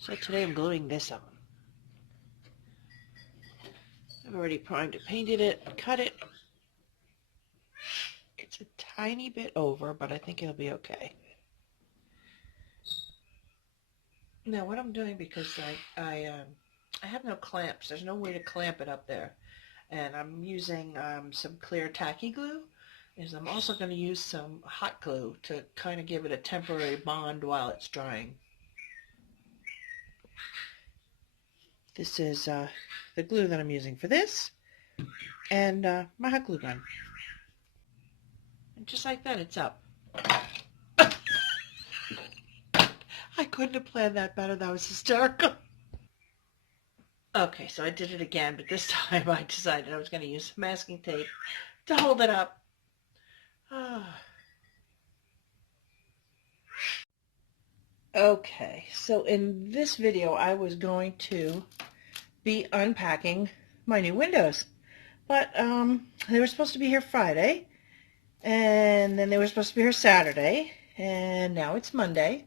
So today I'm gluing this on. I've already primed it, painted it, cut it. It's a tiny bit over, but I think it'll be okay. Now what I'm doing, because I have no clamps, there's no way to clamp it up there, and I'm using some clear tacky glue, is I'm also going to use some hot glue to kind of give it a temporary bond while it's drying. This is the glue that I'm using for this, and my hot glue gun. And just like that, it's up. I couldn't have planned that better. That was hysterical. Okay, so I did it again, but this time I decided I was going to use masking tape to hold it up. Okay, so in this video I was going to be unpacking my new windows, but they were supposed to be here Friday, and then they were supposed to be here Saturday, and now it's Monday,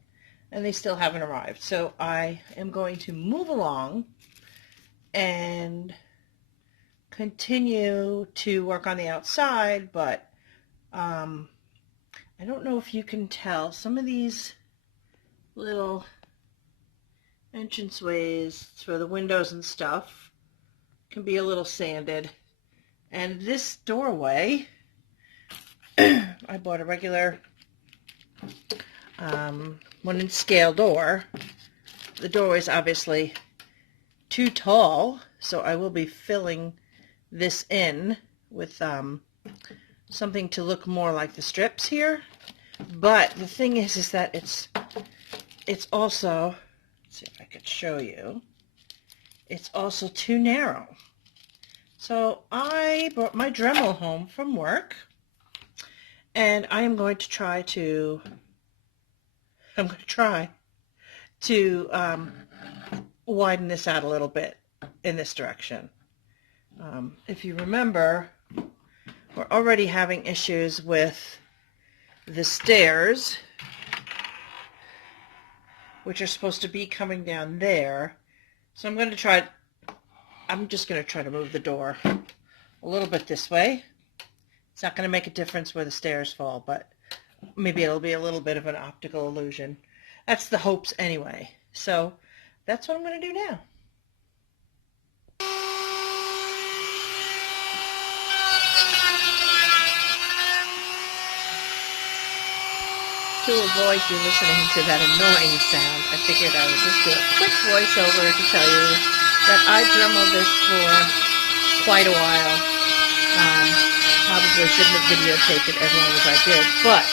and they still haven't arrived. So I am going to move along and continue to work on the outside, but I don't know if you can tell, some of these little entranceways for the windows and stuff can be a little sanded. And this doorway, I bought a regular 1-inch scale door. The doorway is obviously too tall, so I will be filling this in with something to look more like the strips here. But the thing is that it's also, let's see if I could show you, it's also too narrow. So I brought my Dremel home from work, and I am going to try to widen this out a little bit in this direction. If you remember, we're already having issues with the stairs, which are supposed to be coming down there. So I'm just going to try to move the door a little bit this way. It's not going to make a difference where the stairs fall, but maybe it'll be a little bit of an optical illusion. That's the hopes anyway. So that's what I'm going to do now. To avoid you listening to that annoying sound, I figured I would just do a quick voiceover to tell you that I Dremeled this for quite a while. Probably shouldn't have videotaped it as long as I did, but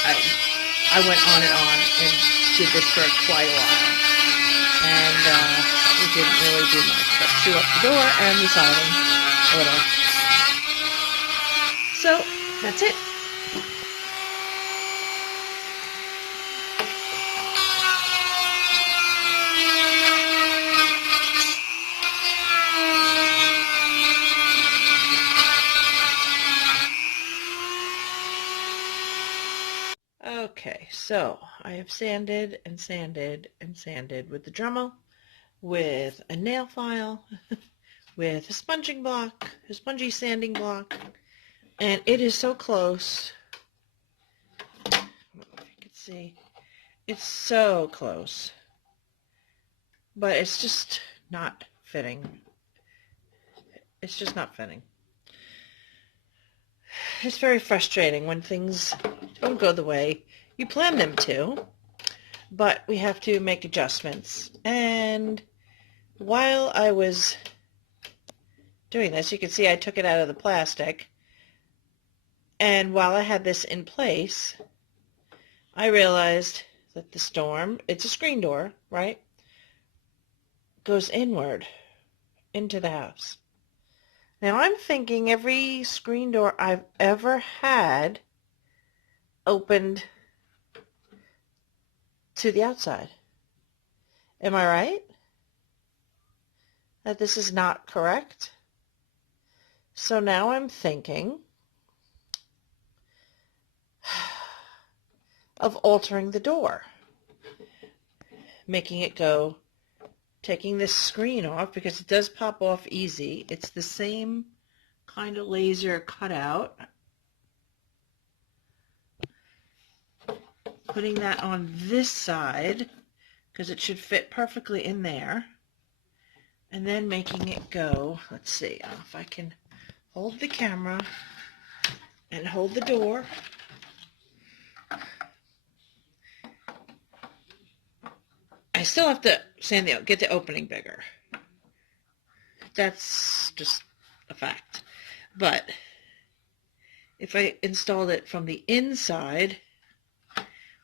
I went on and did this for quite a while. And we didn't really do much but chew up the door and the siding a little. So that's it. Okay, so I have sanded and sanded and sanded with the Dremel, with a nail file, with a sponging block, a spongy sanding block, and it is so close. I don't know if you can see. It's so close, but it's just not fitting. It's just not fitting. It's very frustrating when things don't go the way you plan them to, but we have to make adjustments. And while I was doing this, you can see I took it out of the plastic, and while I had this in place, I realized that the storm, it's a screen door, right, goes inward into the house. Now I'm thinking every screen door I've ever had opened to the outside. Am I right? That this is not correct? So now I'm thinking of altering the door, making it go taking this screen off because it does pop off easy. It's the same kind of laser cutout. Putting that on this side because it should fit perfectly in there. And then making it go. Let's see if I can hold the camera and hold the door. I still have to get the opening bigger. That's just a fact. But if I installed it from the inside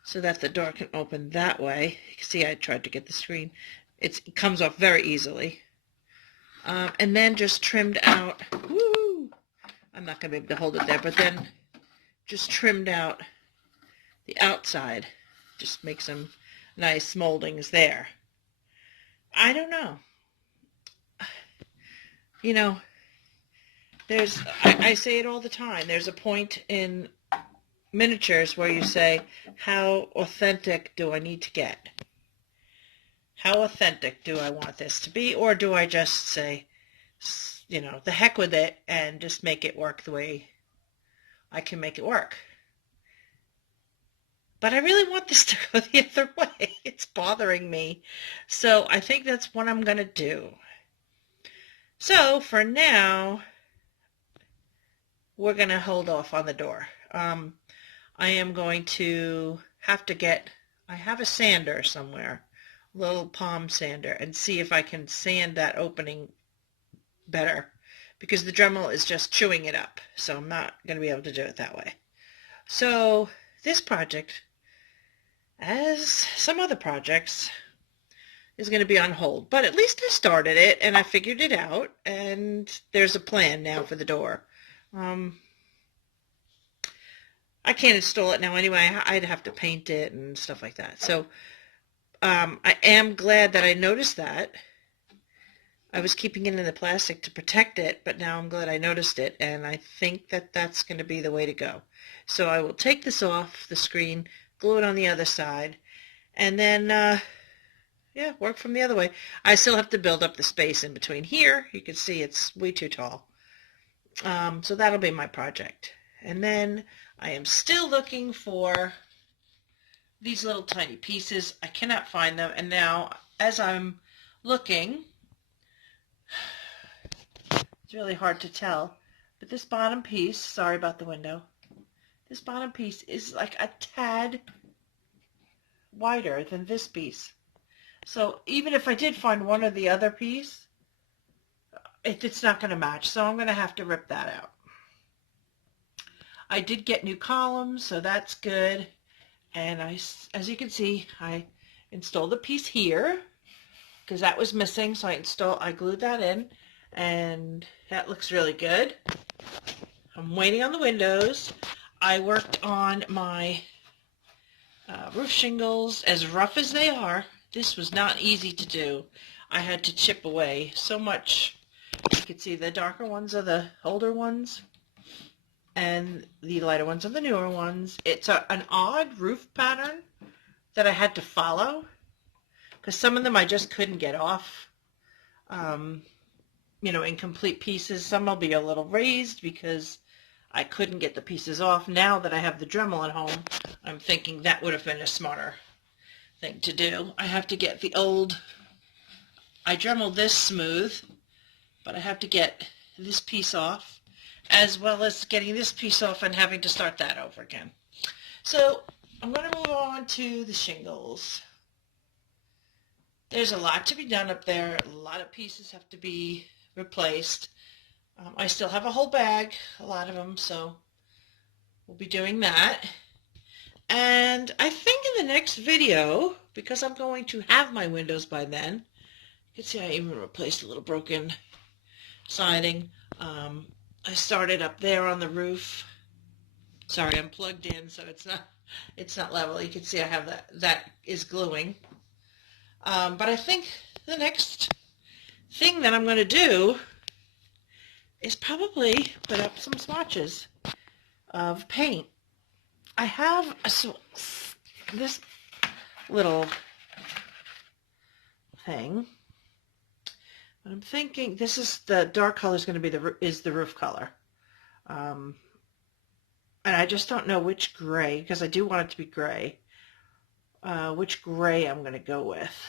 so that the door can open that way, you can see I tried to get the screen. It comes off very easily. And then just trimmed out, woo! I'm not going to be able to hold it there, but then just trimmed out the outside. Just make some nice moldings there. I don't know. You know, I say it all the time. There's a point in miniatures where you say, how authentic do I need to get? How authentic do I want this to be? Or do I just say, you know, the heck with it and just make it work the way I can make it work? But I really want this to go the other way. It's bothering me. So I think that's what I'm going to do. So for now, we're going to hold off on the door. I am going to have to I have a sander somewhere, a little palm sander, and see if I can sand that opening better, because the Dremel is just chewing it up, so I'm not going to be able to do it that way. So this project, as some other projects, is going to be on hold, but at least I started it and I figured it out, and there's a plan now for the door. I can't install it now anyway. I'd have to paint it and stuff like that. So I am glad that I noticed that. I was keeping it in the plastic to protect it, but now I'm glad I noticed it, and I think that that's going to be the way to go. So I will take this off the screen, glue it on the other side, and then, yeah, work from the other way. I still have to build up the space in between here. You can see it's way too tall. So that'll be my project. And then I am still looking for these little tiny pieces. I cannot find them, and now as I'm looking, it's really hard to tell, but this bottom piece, sorry about the window, this bottom piece is like a tad wider than this piece. So even if I did find one or the other piece, it's not going to match, so I'm going to have to rip that out. I did get new columns, so that's good. And as you can see, I installed a piece here because that was missing, so I glued that in, and that looks really good. I'm waiting on the windows. I worked on my roof shingles, as rough as they are. This was not easy to do. I had to chip away so much. You can see the darker ones are the older ones, and the lighter ones are the newer ones. It's an odd roof pattern that I had to follow, because some of them I just couldn't get off, you know, in complete pieces. Some will be a little raised because I couldn't get the pieces off. Now that I have the Dremel at home, I'm thinking that would have been a smarter thing to do. I have to get the old, I Dremeled this smooth, but I have to get this piece off, as well as getting this piece off and having to start that over again. So I'm going to move on to the shingles. There's a lot to be done up there. A lot of pieces have to be replaced. I still have a whole bag, a lot of them, so we'll be doing that. And I think in the next video, because I'm going to have my windows by then, you can see I even replaced a little broken siding. I started up there on the roof. Sorry, I'm plugged in, so it's not level. You can see I have that is gluing. But I think the next thing that I'm going to do is probably put up some swatches of paint. I have this little thing. I'm thinking this is the dark color is going to be the roof color. And I just don't know which gray, because I do want it to be gray. Which gray I'm going to go with.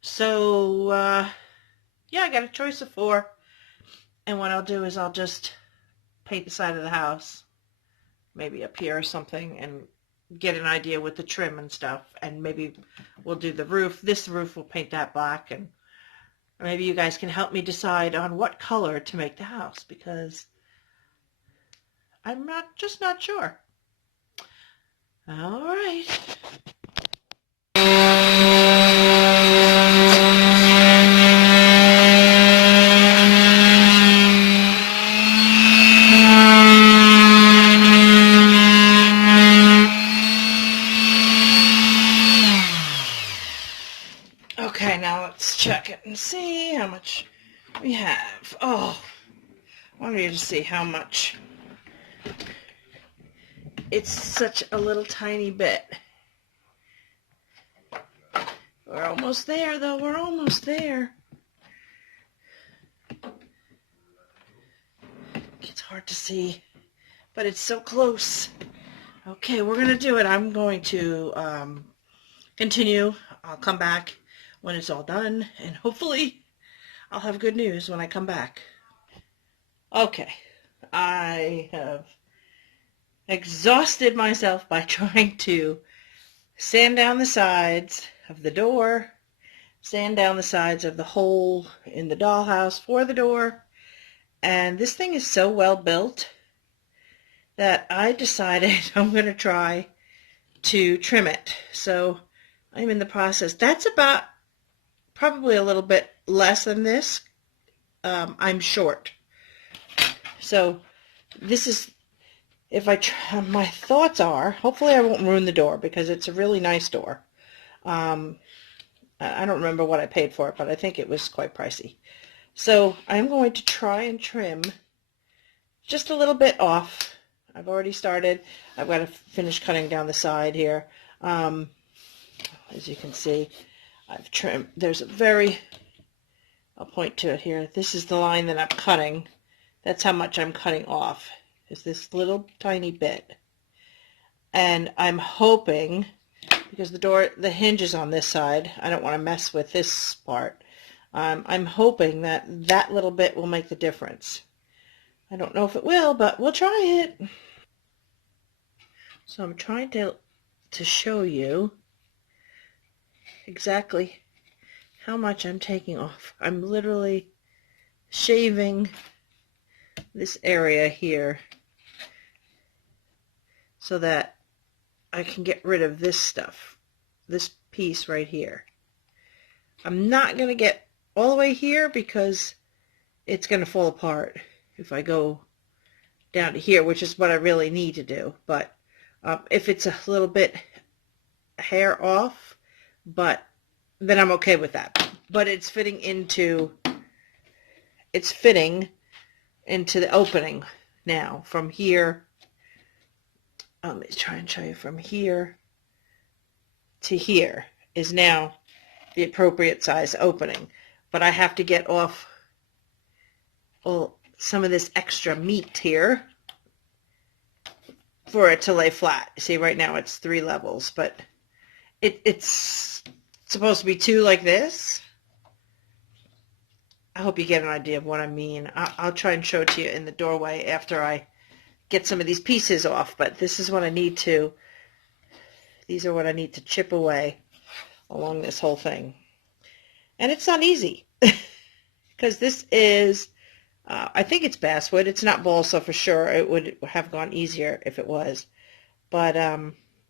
So, yeah, I got a choice of 4. And what I'll do is I'll just paint the side of the house, maybe up here or something, and get an idea with the trim and stuff. And maybe we'll do the roof. This roof, we'll paint that black, and maybe you guys can help me decide on what color to make the house, because I'm just not sure. All right. Okay, now let's check it and see how much we have. Oh, I wanted you to see how much. It's such a little tiny bit. We're almost there, though. We're almost there. It's hard to see, but it's so close. Okay, we're going to do it. I'm going to continue. I'll come back when it's all done, and hopefully I'll have good news when I come back. Okay, I have exhausted myself by trying to sand down the sides of the door, sand down the sides of the hole in the dollhouse for the door, and this thing is so well built that I decided I'm going to try to trim it. So I'm in the process. That's about probably a little bit less than this. I'm short. So this is, if I try, my thoughts are, hopefully I won't ruin the door, because it's a really nice door. I don't remember what I paid for it, but I think it was quite pricey. So I'm going to try and trim just a little bit off. I've already started. I've got to finish cutting down the side here. As you can see, I've trimmed. There's a very, I'll point to it here. This is the line that I'm cutting. That's how much I'm cutting off, is this little tiny bit. And I'm hoping, because the hinge is on this side, I don't want to mess with this part. I'm hoping that that little bit will make the difference. I don't know if it will, but we'll try it. So I'm trying to show you exactly how much I'm taking off. I'm literally shaving this area here so that I can get rid of this stuff, this piece right here. I'm not going to get all the way here because it's going to fall apart if I go down to here, which is what I really need to do. But if it's a little bit hair off, but then I'm okay with that. But it's fitting into the opening now. From here, let me try and show you, from here to here is now the appropriate size opening. But I have to get off some of this extra meat here for it to lay flat. See, right now it's 3 levels, but it's supposed to be 2 like this. I hope you get an idea of what I mean. I'll try and show it to you in the doorway after I get some of these pieces off, but this is what I need to, these are what I need to chip away along this whole thing. And it's not easy, because this is, I think it's basswood. It's not balsa for sure. It would have gone easier if it was. But,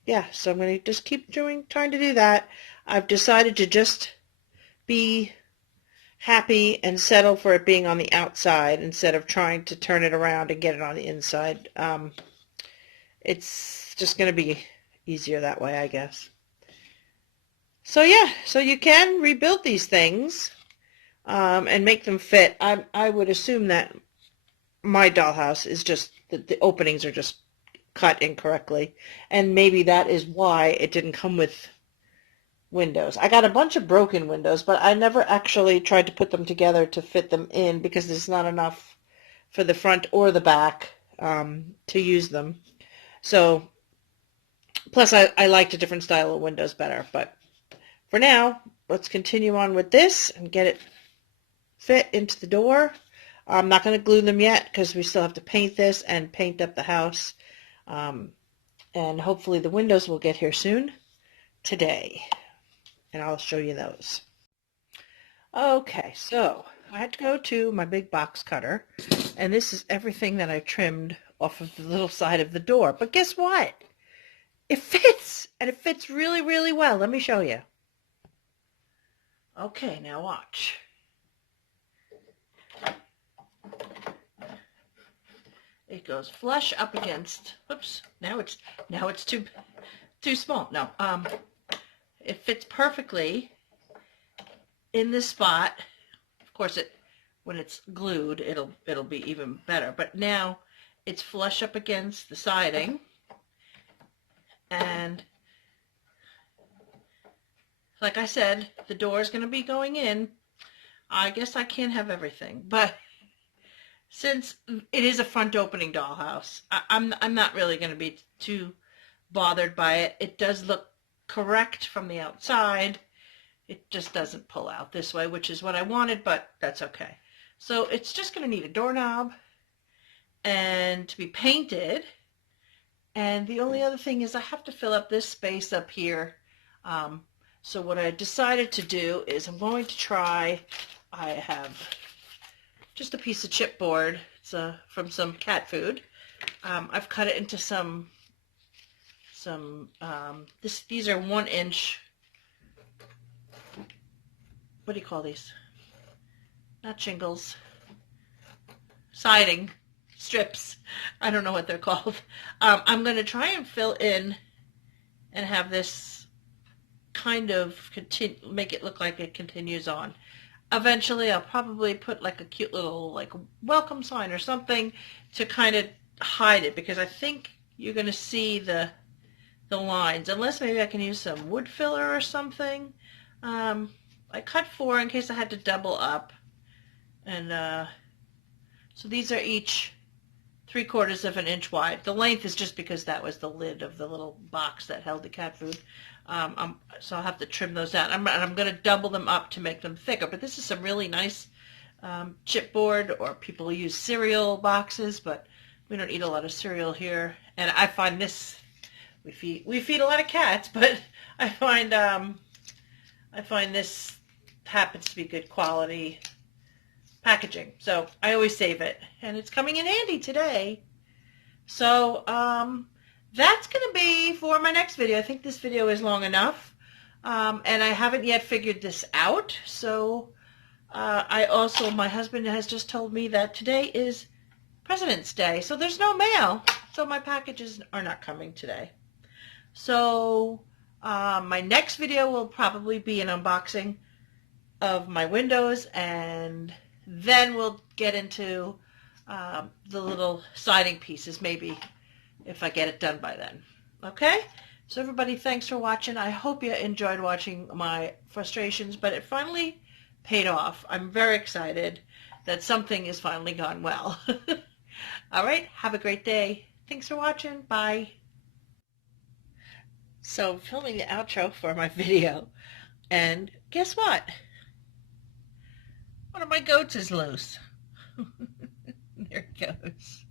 yeah, so I'm going to just keep trying to do that. I've decided to just be happy and settle for it being on the outside instead of trying to turn it around and get it on the inside. It's just going to be easier that way, I guess. So yeah, so you can rebuild these things and make them fit. I would assume that my dollhouse is just, the openings are just cut incorrectly, and maybe that is why it didn't come with windows. I got a bunch of broken windows, but I never actually tried to put them together to fit them in because there's not enough for the front or the back to use them. So, plus I liked a different style of windows better. But for now, let's continue on with this and get it fit into the door. I'm not going to glue them yet because we still have to paint this and paint up the house. And hopefully the windows will get here soon today. And I'll show you those. Okay, so I had to go to my big box cutter. And this is everything that I trimmed off of the little side of the door. But guess what? It fits. And it fits really, really well. Let me show you. Okay, now watch. It goes flush up against, oops, now it's too small. No, it fits perfectly in this spot. Of course, when it's glued, it'll be even better. But now it's flush up against the siding, and like I said, the door is going to be going in. I guess I can't have everything, but since it is a front opening dollhouse, I'm not really going to be too bothered by it. It does look correct from the outside. It just doesn't pull out this way, which is what I wanted, but that's okay. So it's just going to need a doorknob and to be painted. And the only other thing is I have to fill up this space up here. So what I decided to do is I'm going to try, I have just a piece of chipboard. It's from some cat food. I've cut it into these are 1-inch, what do you call these? Not shingles. Siding strips. I don't know what they're called. I'm going to try and fill in and have this kind of make it look like it continues on. Eventually, I'll probably put like a cute little like welcome sign or something to kind of hide it, because I think you're going to see the lines, unless maybe I can use some wood filler or something. I cut 4 in case I had to double up, and so these are each 3/4 of an inch wide. The length is just because that was the lid of the little box that held the cat food. So I'll have to trim those out. I'm going to double them up to make them thicker. But this is some really nice chipboard, or people use cereal boxes, but we don't eat a lot of cereal here. And I find this, we feed a lot of cats, but I find this happens to be good quality packaging. So I always save it, and it's coming in handy today. So that's going to be for my next video. I think this video is long enough, and I haven't yet figured this out. So my husband has just told me that today is President's Day, so there's no mail, so my packages are not coming today. So my next video will probably be an unboxing of my windows, and then we'll get into the little siding pieces, maybe, if I get it done by then. Okay? So everybody, thanks for watching. I hope you enjoyed watching my frustrations, but it finally paid off. I'm very excited that something has finally gone well. All right, have a great day. Thanks for watching. Bye. So I'm filming the outro for my video, and guess what? One of my goats is loose. There it goes.